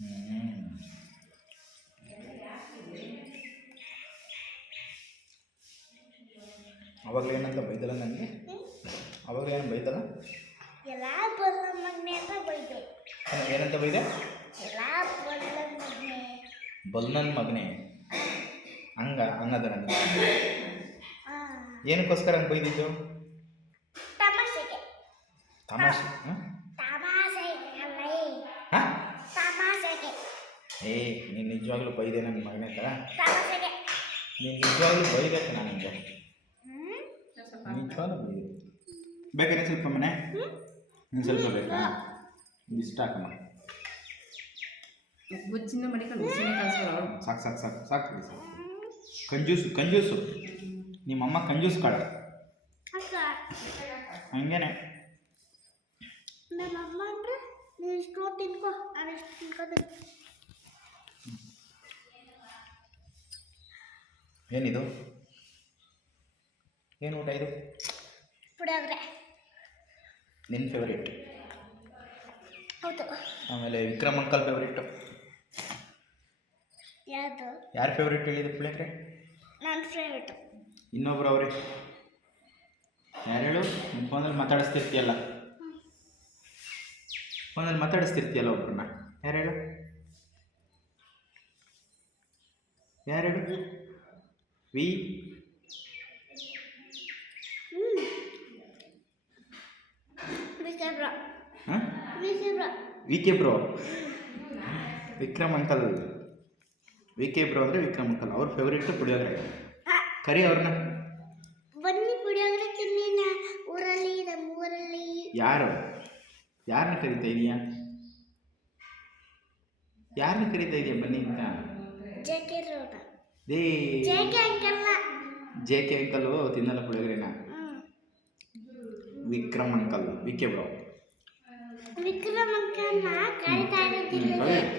ಹ್ಞೂ ಅವಾಗಲೇ ಏನಂತ ಬೈದಲ್ಲ ನನಗೆ? ಅವಾಗಲೇ ಏನು ಬೈದಲ್ಲ? ಎಲ್ಲ ಬಲ್ಲ ಮಗನೆ ಅಂತ ಬೈದೆ. ಏನಂತ ಬೈದೆ? ಎಲ್ಲ ಬಲ್ಲ ಮಗನೆ. ಬಲ್ಲನ್ ಮಗನೇ ಅನ್ನೋದು ನನಗೆ. ಹಾಂ, ಏನಕ್ಕೋಸ್ಕರ ಹಂಗೆ ಬೈದಿದ್ದು? ತಮಾಷೆಗೆ. ತಮಾಷೆ? ತಮಾಷೆಗೆ ಅಲ್ಲ, ಹಾಂ ತಮಾಷೆಗೆ. ನೀನು ನಿಜವಾಗ್ಲೂ ಬೈದೆ ನನ್ನ ಮಗನೇ ಥರ? ತಮಾಷೆಗೆ. ನೀನು ನಿಜವಾಗ್ಲೂ ಬೈಬೇಕು ನನಗೆ. ಹ್ಞೂ, ನಿಜವಾಗ್ಲೂ ಬೈದೆ. ಬೇಕಾದ್ರೆ ಸ್ವಲ್ಪ ಮನೆ ನೀನು ಸ್ವಲ್ಪ ಬೇಕಾ? ಇಷ್ಟ ಹಾಕಮ್ಮ. ಗುಜ್ಜಿನ ಮಡಿಕೊಂಡು ಗುಜ್ಜಿನ ಕಲಿಸೋರು. ಸಾಕು ಸಾಕು ಸಾಕು ಸಾಕು ಸಾಕು. ಕಂಜೂಸು ನಿಮ್ಮಮ್ಮ ಕಂಜೂಸ್ ಕಾಳ ಅಕ್ಕ. ಹಂಗೇನೆ. ನಮ್ಮಮ್ಮ ಅಂದರೆ ನೀನು ಇಷ್ಟು ತಿನ್ಕೋ, ನಾನು ಇಷ್ಟು ತಿನ್ಕೋತೀನಿ. ಏನಿದು? ಏನು ಊಟ ಇದು? ಪುಳಿಯೋಗರೆ. ನಿನ್ನ ಫೇವ್ರೇಟ್? ಹೌದು. ಆಮೇಲೆ ವಿಕ್ರಮ್ ಅಂಕಲ್ ಫೇವ್ರೇಟು? ಯಾವುದು? ಯಾರು ಫೇವ್ರೇಟ್ ಹೇಳಿದ್ದು ಪುಳಿಯೋಗರೆ? ನನ್ನ ಫೇವ್ರೇಟು. ಇನ್ನೊಬ್ರು ಅವರೇ ಯಾರು ಹೇಳು? ನಿಮ್ಮ ಫೋನಲ್ಲಿ ಮಾತಾಡಿಸ್ತಿರ್ತೀಯಲ್ಲ, ಫೋನಲ್ಲಿ ಮಾತಾಡಿಸ್ತಿರ್ತೀಯಲ್ಲ ಒಬ್ರನ್ನ, ಯಾರು ಹೇಳು? ಯಾರು ಹೇಳು? V Vikram bro. ಹಾಂ Vikram bro. V K bro. Vikram uncle. V K bro ಅಂದರೆ ವಿಕ್ರಮ್ ಅಂಕಲ್. ಅವ್ರ ಫೇವ್ರೇಟು ಪುಳಿಯೋಗರೆ. ಕರಿ ಅವ್ರನ್ನ. ಬನ್ನಿ ಪುಳಿಯೋಗರೆ ತಿನ್ನಿ ಊರಲ್ಲಿ, ನಮ್ಮ ಊರಲ್ಲಿ. ಯಾರನ್ನ ಕರಿತಾ ಇದೀಯಾ? ಯಾರನ್ನ ಕರಿತಾ ಇದೆಯಾ ಬನ್ನಿ ಅಂತ? ಜೆ ಕೆ ರೋಡ. ಜೆ ಕೆ ಅಂಕಲ್ನ. ಜೆ ಕೆ ಅಂಕಲು ತಿನ್ನಲ್ಲ ಪುಳಿಯೋಗರೆನ. Vikram uncle, V K bro. Vikram ಅಂಕಲ್ನ ಕರಿತಾ ಇರೋದಿಲ್ಲ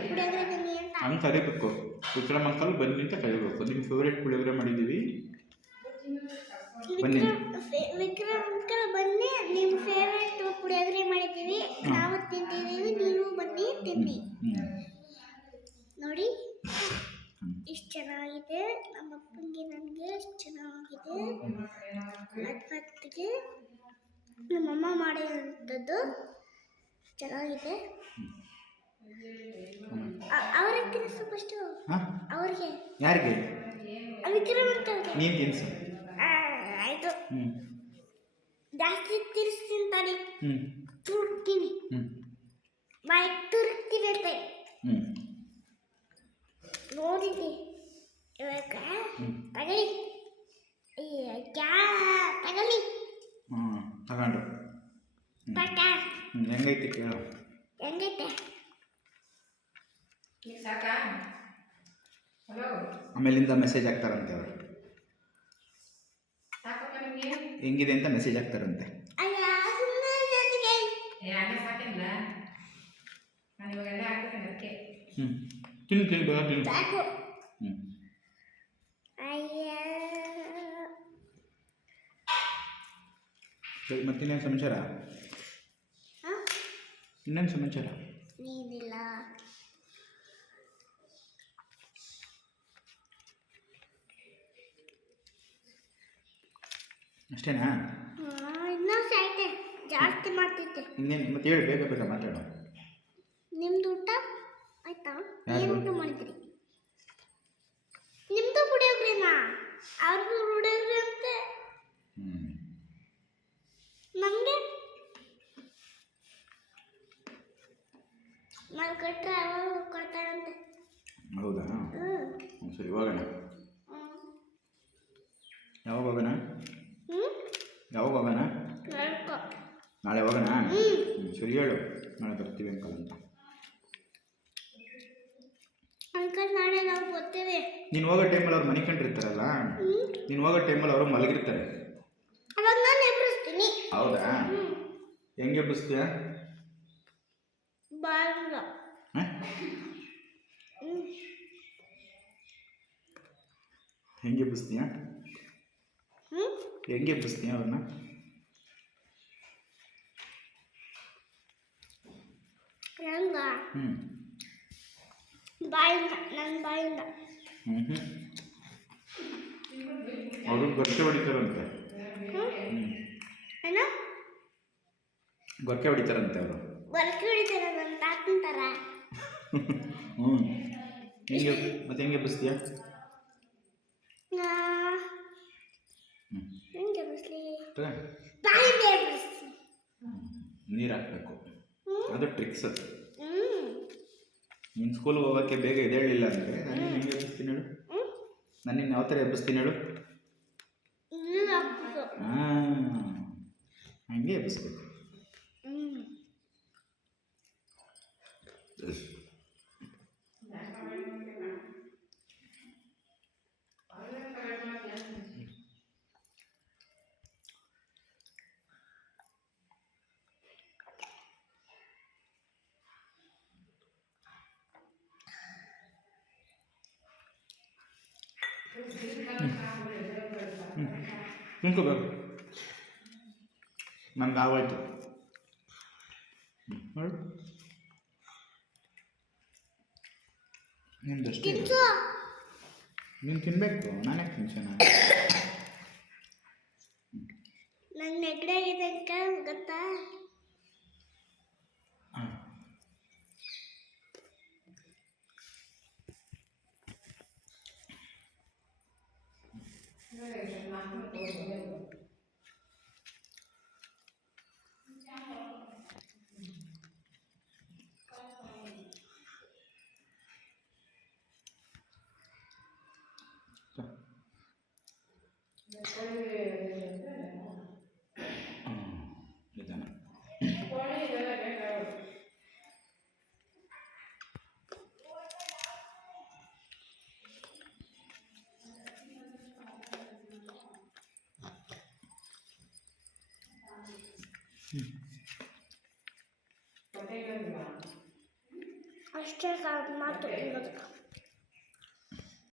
ಪುಳಿಯೋಗರೆ ತಿನ್ನಿ ಅಂತ. ಹಂಗೆ ಕರಿಬೇಕು. ವಿಕ್ರಮ್ ಅಂಕಲ್ ಬನ್ನಿ ಅಂತ ಕರಿಬೇಕು. ನಿಮ್ಮ ಫೇವ್ರೇಟ್ ಪುಳಿಯೋಗರೆ ಮಾಡಿದ್ದೀವಿ ಬನ್ನಿ. ವಿಕ್ರಮ್ ಅಂಕಲ್ ಬನ್ನಿ, ನಿಮ್ಮ ಫೇವ್ರೇಟ್ ಪುಳಿಯೋಗರೆ ಮಾಡಿದ್ದೀವಿ, ನಾವು ತಿಂತಿದ್ದೀವಿ, ನೀವು ಬನ್ನಿ ತಿನ್ನಿ. ನೋಡಿ ಇಷ್ಟು ಚೆನ್ನಾಗಿದೆ. ನಮ್ಮ ಅಪ್ಪನಿಗೆ ನನಗೆ ಇಷ್ಟು ಚೆನ್ನಾಗಿದೆ. ಮತ್ತಿಗೆ ನಮ್ಮಮ್ಮ ಮಾಡಿರೋಂಥದ್ದು ಚೆನ್ನಾಗಿದೆ. ಅವ್ರಿಗೆ ತಿನ್ನಿಸು ಫಸ್ಟು. ಅವ್ರಿಗೆ. ಯಾರಿಗೆ? ವಿಕ್ರಮ್ ಅಂಕಲ್ಗೆ. ನೀನು ತಿನ್ಸು. ಆಯಿತು. ಜಾಸ್ತಿ ತಿರ್ಸ್ತೀನಿ ತಾನೆ. ತುರುಕ್ತೀನಿ. ಬಾಯಿ ತುರುಕ್ತೀನಿ ಅಂತೆ ನೋಡಿದ್ರಿ. ಇವಾಗ ತಗಲಿ. ತಗಲಿ. ತಗೊಂಡು ಪಟ. ಹೆಂಗೈತಿ ಕೇಳು? ಹೆಂಗೈತೆ? ಸಾಕಾ? ಹಲೋ, ಆಮೇಲಿಂದ ಮೆಸೇಜ್ ಹಾಕ್ತಾರಂತೆ ಅವರು. ಸಾಕಪ್ಪ ನಿಮಗೆ? ಹೆಂಗಿದೆ ಅಂತ ಮೆಸೇಜ್ ಹಾಕ್ತಾರಂತೆ. ಅಯ್ಯ ಸುಮ್ಮನೆ ಜೊತೆಗೆ. ಅನ್ನ ಸಾಕಿಲ್ಲ ನಾನು ಇವಾಗೆಲ್ಲ ಹಾಕ್ತೀನಿ ಅದಕ್ಕೆ. ತಿನ್ನು ಬೇಗ ತಿನ್ನು. ಸಾಕು. ಅಯ್ಯ ಮತ್ತಿನ್ನೇನು ಸಮಾಚಾರ? ಇನ್ನೇನು ಸಮಾಚಾರ? ನೀನಿಲ್ಲ. ಅಷ್ಟೇನಾ? ಇನ್ನೂ ಸಾಯ್ತೆ, ಜಾಸ್ತಿ ಮಾಡ್ತೈತೆ. ಇನ್ನೇನು ಮತ್ತೆ ಹೇಳಿ, ಬೇಗ ಬೇಗ ಮಾತಾಡೋ. ನಿಮ್ದು ಊಟ ಆಯ್ತಾ? ಯಾರ್ದು? ಏನು ಊಟ ಮಾಡಿದ್ರಿ? ನಿಮ್ದು ಪುಳಿಯೋಗರೆನಾ? ಅವ್ರಿಗೂ ಪುಳಿಯೋಗರೆ ಅಂತೆ. ನಮಗೆ ನಾವು ಕೊಟ್ಟರೆ ಅವರು ಕೊಡ್ತಾರಂತೆ. ಹೌದಾ? ಸರಿ ಹೋಗೋಣ. ಯಾವಾಗ ಹೋಗೋಣ? ಯಾವಾಗ ಹೋಗೋಣ? ನಾಳೆ ಹೋಗೋಣ? ಸರಿ ಹೇಳು, ನಾಳೆ ಬರ್ತೀವಿ ಅಂಕಲ್ ಅಂತ. ಅಂಕಲ್ ನಾಳೆ ನಾವು ಬರ್ತೀವಿ. ನೀನು ಹೋಗೋ ಟೈಮಲ್ಲಿ ಅವ್ರು ಮನಿಕೊಂಡಿರ್ತಾರಲ್ಲ, ನೀನು ಹೋಗೋ ಟೈಮಲ್ಲಿ ಅವರು ಮಲಗಿರ್ತಾರೆ. ಅವಾಗ ನಾನು ಎಬ್ಬಿಸ್ತೀನಿ. ಹೌದಾ? ಹೆಂಗೆ ಎಬ್ಬಿಸ್ತೀಯ? ಬಾಳ ಹೆಂಗೆ ಎಬ್ಬಿಸ್ತೀಯ? ಹೆಂಗೆ ಎಬ್ಬಿಸ್ತೀಯ ಅವ್ರನ್ನ? ಹೆಂಗ? ಬಾಯಿಂದ ನನ್ನ ಬಾಯಿಂದ. ಹ್ಞೂ ಅವರು ಗೊರಕೆ ಹೊಡಿತಾರಂತೆ. ಏನೋ ಗೊರಕೆ ಹೊಡಿತಾರಂತೆ ಅವರು. ಗೊರಕೆ ಹೊಡಿತಾರೆ ನನ್ನ ತಾತನ ಥರ. ಹ್ಞೂ ಹೆಂಗೆ ಮತ್ತೆ ಹೆಂಗೆ ಎಬ್ಬಿಸ್ತೀಯ? ಹೆಂಗೆ ಬಸ್ಲಿ ಟ್ರೈ. ಬಾಯಿಂದ ಎಬ್ಬಿಸ್ತೀನಿ. ನೀರು ಹಾಕಬೇಕು, ಅದು ಟ್ರಿಕ್ಸ್. ಹ್ಞೂ ನೀನು ಸ್ಕೂಲ್ಗೆ ಹೋಗೋಕ್ಕೆ ಬೇಗ ಎದ್ದೇಳಲಿಲ್ಲ ಅಂದರೆ ನಾನು ಹೆಂಗೆ ಎಬ್ಬಿಸ್ತೀನಿ ಹೇಳು? ನಾನು ನಿನ್ನ ಯಾವ ಥರ ಎಬ್ಬಿಸ್ತೀನಿ ಹೇಳು? ನೀರು ಹಾಕ್ಬೇಕು. ಹಾಂ ಹಂಗೆ ಎಬ್ಬಿಸ್ಬೇಕು. ತಿನ್ಕೋಬೇಕು. ನನ್ಗೆ ಆಗೋಯ್ತು ನೋಡು, ನಿಮ್ದಷ್ಟೇ. ತಿನ್ಸು. ನೀನು ತಿನ್ನಬೇಕು, ನಾನೇ ತಿನ್ಸೋಣ. ನನ್ನ ನೆಗಡಿ ಆಗಿದೆ ಅಂತ ಗೊತ್ತಾ? ಹಾಂ ನಿಧಾನ. ಅಷ್ಟೇ ಮಾತು ಇರೋದು.